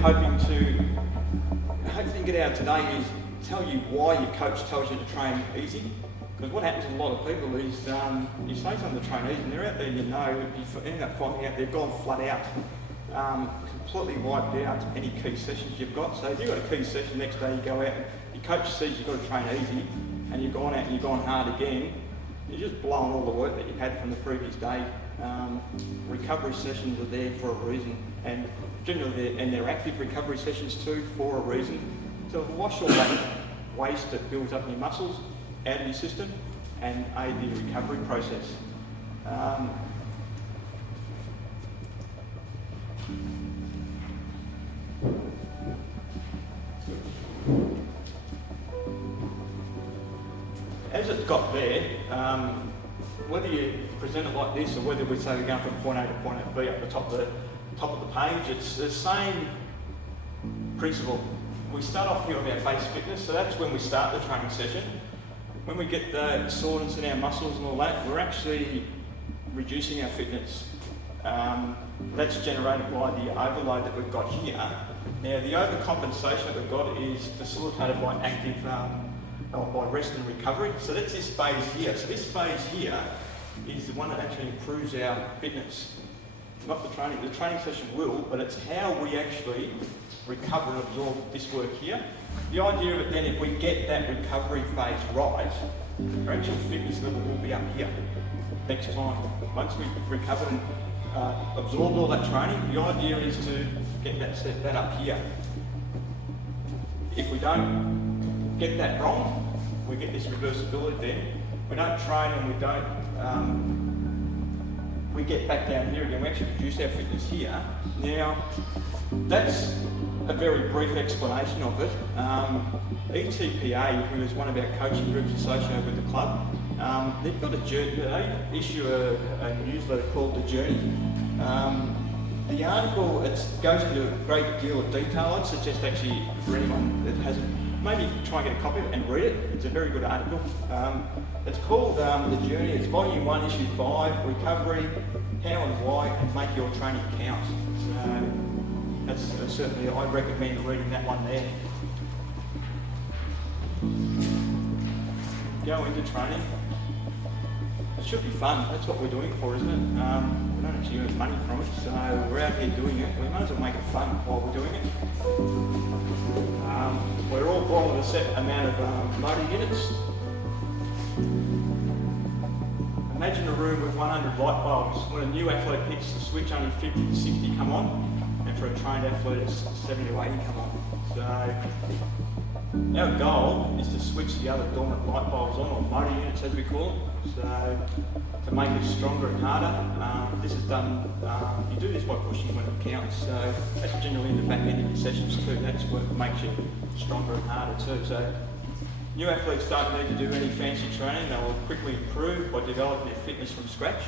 hoping to hopefully get out today is tell you why your coach tells you to train easy. Because what happens with a lot of people is you say something to train easy and they're out there, you end up finding out they've gone flat out, completely wiped out any key sessions you've got. So if you've got a key session, next day you go out and your coach sees you've got to train easy and you've gone out and you've gone hard again, you're just blowing all the work that you've had from the previous day. Recovery sessions are there for a reason, and generally they're active recovery sessions too for a reason. To wash all that waste that builds up in your muscles out of your system and aid the recovery process. As it's got there, whether you present it like this or whether we say we're going from point A to point B up the top of the page, it's the same principle. We start off here with our base fitness, so that's when we start the training session. When we get the soreness in our muscles and all that, we're actually reducing our fitness. That's generated by the overload that we've got here. Now the overcompensation that we've got is facilitated by active, by rest and recovery. So that's this phase here. So this phase here is the one that actually improves our fitness. Not the training. The training session will, but it's how we actually recover and absorb this work here. The idea of it then, if we get that recovery phase right, our actual fitness level will be up here next time. Once we've recovered and absorbed all that training, the idea is to get that up here. If we don't get that wrong, we get this reversibility then. We don't train and we don't, we get back down here again, we actually produce our fitness here. Now, that's a very brief explanation of it. ETPA, who is one of our coaching groups associated with the club, they've got a journey, they issue a newsletter called The Journey. The article, it goes into a great deal of detail. I'd suggest actually for anyone that hasn't, maybe try and get a copy of it and read it. It's a very good article. It's called The Journey. It's Volume 1, Issue 5, Recovery, How and Why, and Make Your Training Count. That's certainly, I recommend reading that one there. Go into training. It should be fun. That's what we're doing it for, isn't it? We don't actually earn money from it, so we're out here doing it. We might as well make it fun while we're doing it. We're all born with a set amount of motor units. Imagine a room with 100 light bulbs. When a new athlete hits the switch, only 50 to 60 come on, and for a trained athlete, it's 70 to 80 come on. So our goal is to switch the other dormant light bulbs on, or motor units as we call them, so to make it stronger and harder. This is done, you do this by pushing when it counts, so that's generally in the back end of your sessions too. That's what makes you stronger and harder too. So new athletes don't need to do any fancy training. They will quickly improve by developing their fitness from scratch.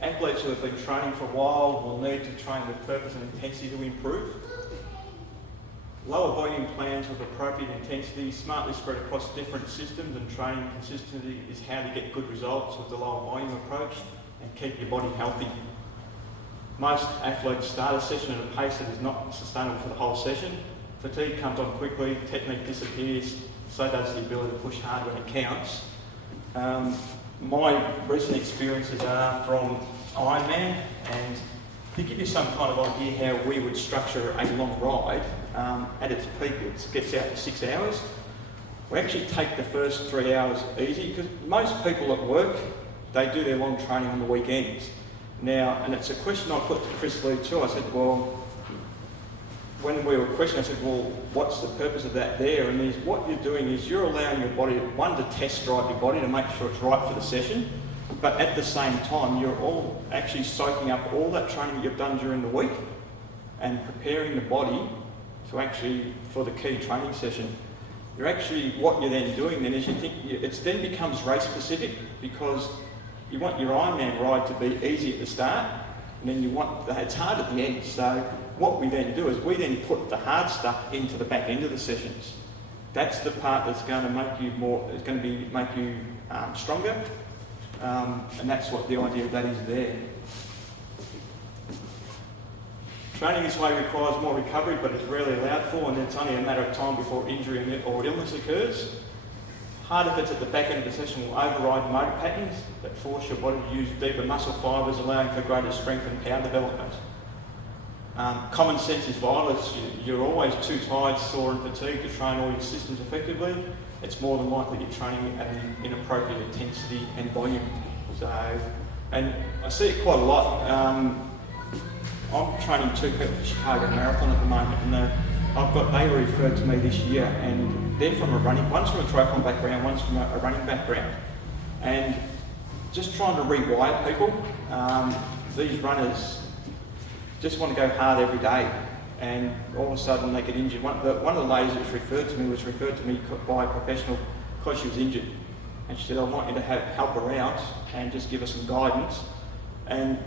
Athletes who have been training for a while will need to train with purpose and intensity to improve. Lower volume plans with appropriate intensity, smartly spread across different systems, and training consistency is how to get good results with the lower volume approach and keep your body healthy. Most athletes start a session at a pace that is not sustainable for the whole session. Fatigue comes on quickly, technique disappears, so does the ability to push hard when it counts. My recent experiences are from Ironman, and to give you some kind of idea how we would structure a long ride, at its peak it gets out to 6 hours. We actually take the first 3 hours easy, because most people at work, they do their long training on the weekends. Now, and it's a question I put to Chris Lee too. I said, well, when we were questioning, I said, well, what's the purpose of that there? And is what you're doing is you're allowing your body, one, to test drive your body to make sure it's right for the session, but at the same time, you're all actually soaking up all that training that you've done during the week and preparing the body to actually, for the key training session. You're actually, what you're then doing then is you think, it then becomes race specific, because you want your Ironman ride to be easy at the start, and then you want, it's hard at the end. So what we then do is we then put the hard stuff into the back end of the sessions. That's the part that's going to make you more, it's going to make you stronger, and that's what the idea of that is there. Training this way requires more recovery, but it's rarely allowed for, and it's only a matter of time before injury or illness occurs. Hard efforts at the back end of the session will override motor patterns that force your body to use deeper muscle fibres, allowing for greater strength and power development. Common sense is vital. You're always too tired, sore and fatigued to train all your systems effectively. It's more than likely you're training at an inappropriate intensity and volume. And I see it quite a lot. I'm training 2 people for Chicago Marathon at the moment, and they were referred to me this year, and they're from one's from a triathlon background, one's from a running background. And just trying to rewire people, these runners just want to go hard every day, and all of a sudden they get injured. One of the ladies that was referred to me by a professional because she was injured. And she said, I want you to help her out and just give her some guidance. And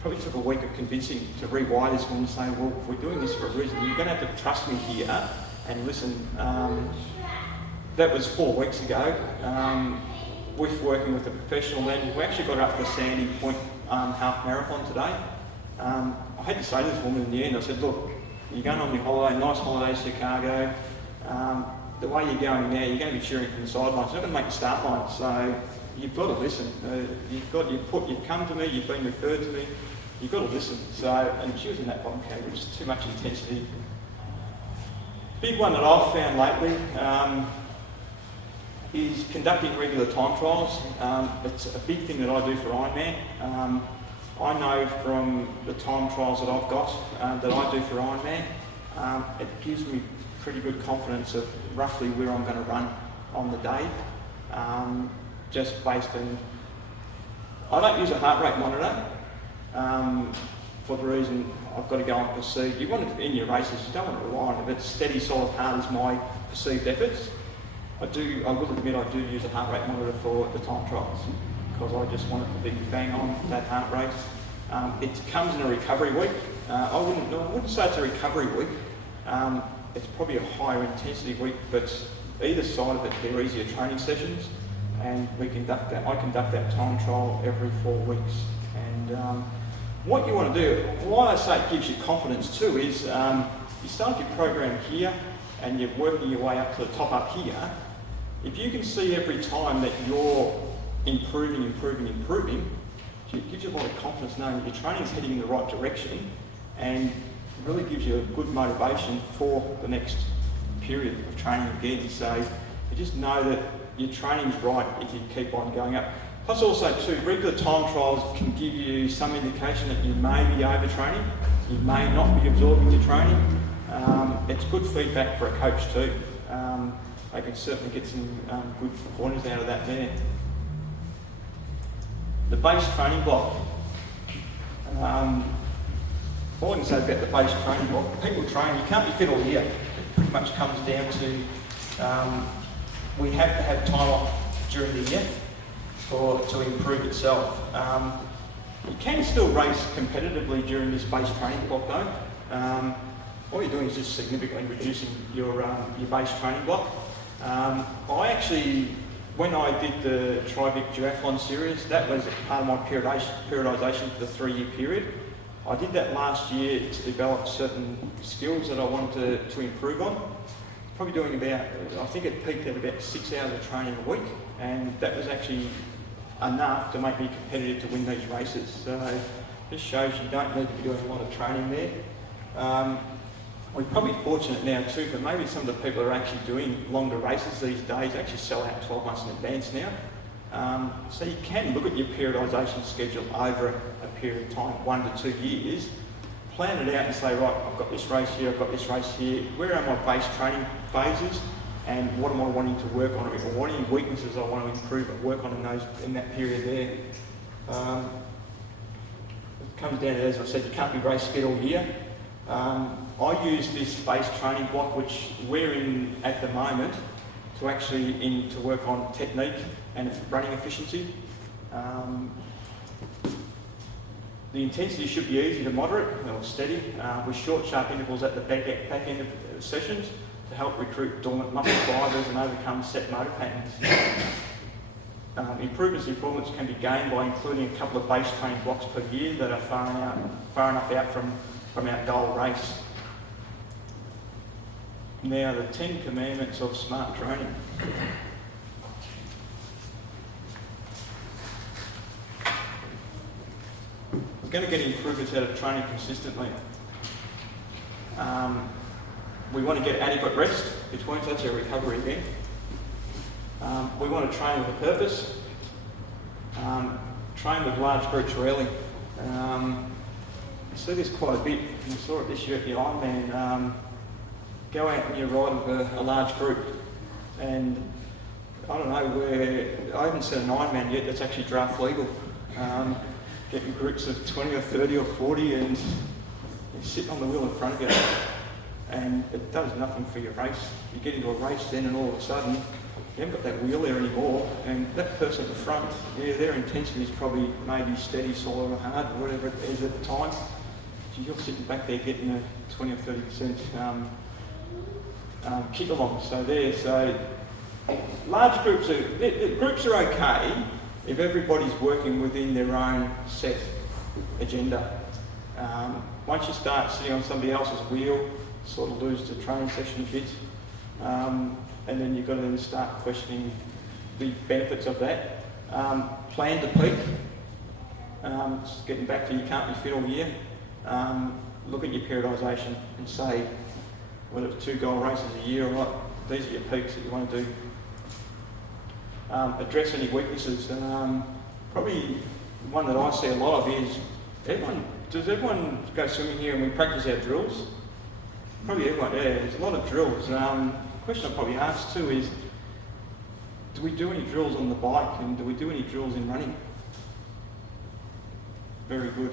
probably took a week of convincing to rewire this one and say, well, if we're doing this for a reason, you're going to have to trust me here and listen. That was 4 weeks ago. With working with a professional, then we actually got her up for the Sandy Point half marathon today. I had to say to this woman in the end, I said, look, you're going on your holiday, nice holiday to Chicago. The way you're going now, you're going to be cheering from the sidelines. You're not going to make the start line, so you've got to listen. You've come to me, you've been referred to me, you've got to listen. So, and she was in that bottom category, just too much intensity. Big one that I've found lately is conducting regular time trials. It's a big thing that I do for Ironman. I know from the time trials that I've got that I do for Ironman, it gives me pretty good confidence of roughly where I'm going to run on the day, just based on... I don't use a heart rate monitor for the reason I've got to go and perceive. You want to, in your races, you don't want to rely on it, but steady, solid heart is my perceived efforts. I will admit I do use a heart rate monitor for the time trials because I just want it to be bang on that heart rate. It comes in a recovery week. I wouldn't say it's a recovery week. It's probably a higher intensity week, but either side of it, they're easier training sessions, and I conduct that time trial every 4 weeks. And what you want to do, why I say it gives you confidence too, is you start your program here and you're working your way up to the top up here. If you can see every time that you're improving, it gives you a lot of confidence knowing that your training is heading in the right direction, and really gives you a good motivation for the next period of training again. So you just know that your training's right if you keep on going up. Plus also too, regular time trials can give you some indication that you may be overtraining, you may not be absorbing your training. It's good feedback for a coach too. They can certainly get some good pointers out of that there. The base training block. All I can say about the base training block, people train, you can't be fit all year. It pretty much comes down to we have to have time off during the year to improve itself. You can still race competitively during this base training block though. All you're doing is just significantly reducing your base training block. I actually, when I did the Triathlon series, that was part of my periodisation for the 3-year period. I did that last year to develop certain skills that I wanted to improve on. Probably doing about, I think it peaked at about 6 hours of training a week, and that was actually enough to make me competitive to win these races. So this shows you don't need to be doing a lot of training there. We're probably fortunate now too, but maybe some of the people that are actually doing longer races these days actually sell out 12 months in advance now. So you can look at your periodisation schedule over a period of time, 1 to 2 years, plan it out and say, right, I've got this race here, I've got this race here, where are my base training phases, and what am I wanting to work on, or what are any weaknesses I want to improve and work on in that period there. It comes down to, as I said, you can't be race fit all year. I use this base training block, which we're in at the moment, to actually to work on technique and running efficiency. The intensity should be easy to moderate or steady, with short, sharp intervals at the back end of sessions to help recruit dormant muscle fibres and overcome set motor patterns. Improvements can be gained by including a couple of base training blocks per year that are far enough out from from our goal race. Now, the 10 commandments of smart training. We're going to get improvements out of training consistently. We want to get adequate rest, which won't touch our recovery again. We want to train with a purpose. Train with large groups rarely. I see this quite a bit. I saw it this year at the Ironman. Go out and you ride with a large group, and I don't know where, I haven't seen an Ironman yet that's actually draft legal. Getting groups of 20 or 30 or 40 and you're sitting on the wheel in front of you, and it does nothing for your race. You get into a race then and all of a sudden you haven't got that wheel there anymore, and that person at the front, yeah, their intention is probably maybe steady, slow or hard, or whatever it is at the time. So you're sitting back there getting a 20 or 30% kick along. So large groups are okay if everybody's working within their own set agenda. Once you start sitting on somebody else's wheel, sort of lose the training session a bit, and then you've got to then start questioning the benefits of that. Plan to peak. Just getting back to you can't be fit all year. Look at your periodisation and say, whether it's 2 goal races a year or not, these are your peaks that you want to do. Address any weaknesses. Probably one that I see a lot of is, does everyone go swimming here and we practice our drills? Probably everyone, yeah, there's a lot of drills. The question I'll probably ask too is, do we do any drills on the bike, and do we do any drills in running? Very good,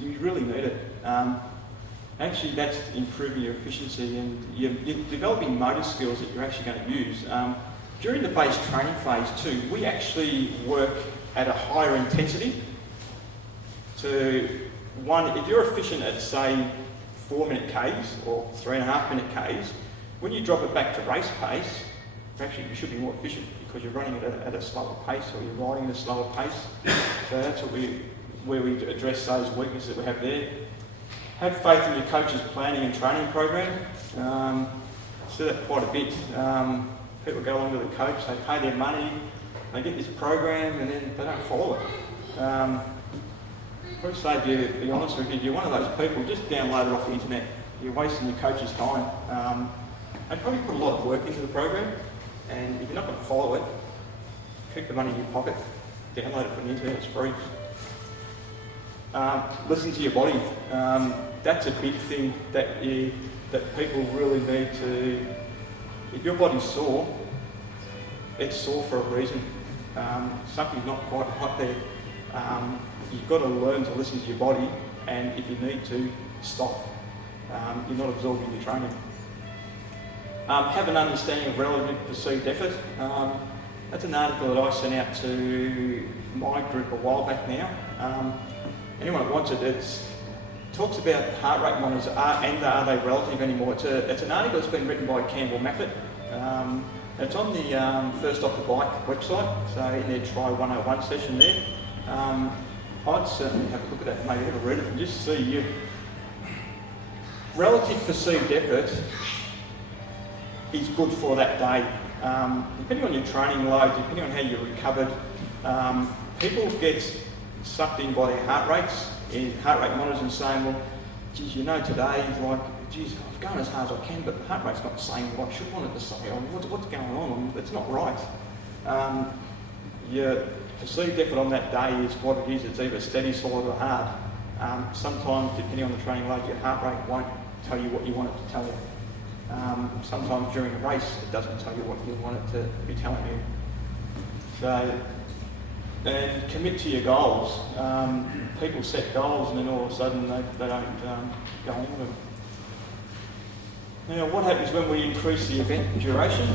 you really need it. Actually, that's improving your efficiency, and you're developing motor skills that you're actually going to use. During the base training phase too, we actually work at a higher intensity. If you're efficient at say 4-minute Ks or 3.5-minute Ks, when you drop it back to race pace, actually you should be more efficient because you're running at a slower pace, or you're riding at a slower pace. So that's where we address those weaknesses that we have there. Have faith in your coach's planning and training program. See that quite a bit. People go along to the coach, they pay their money, they get this program, and then they don't follow it. I'd say, to be honest with you, if you're one of those people, just download it off the internet. You're wasting your coach's time. They probably put a lot of work into the program, and if you're not going to follow it, keep the money in your pocket, download it from the internet, it's free. Listen to your body. That's a big thing that people really need to. If your body's sore, it's sore for a reason. Something's not quite right there. You've got to learn to listen to your body, and if you need to, stop. You're not absorbing your training. Have an understanding of relative perceived effort. That's an article that I sent out to my group a while back now. Anyone that wants it, talks about heart rate monitors are they relative anymore. It's an article that's been written by Campbell Maffett. It's on the First Off the Bike website, so in their Try 101 session there. I'd certainly have a look at that, maybe have a read it and just see relative perceived effort is good for that day. Depending on your training load, depending on how you're recovered, people get sucked in by their heart rates in heart rate monitors and saying, well, geez, today, geez, I'm going as hard as I can, but the heart rate's not saying what I should want it to say. What's going on? It's not right. Your perceived effort on that day is what it is. It's either steady, slow, or hard. Sometimes, depending on the training load, your heart rate won't tell you what you want it to tell you. Sometimes during a race, it doesn't tell you what you want it to be telling you. So, and commit to your goals. People set goals and then all of a sudden they don't go on with them. Now, what happens when we increase the event duration?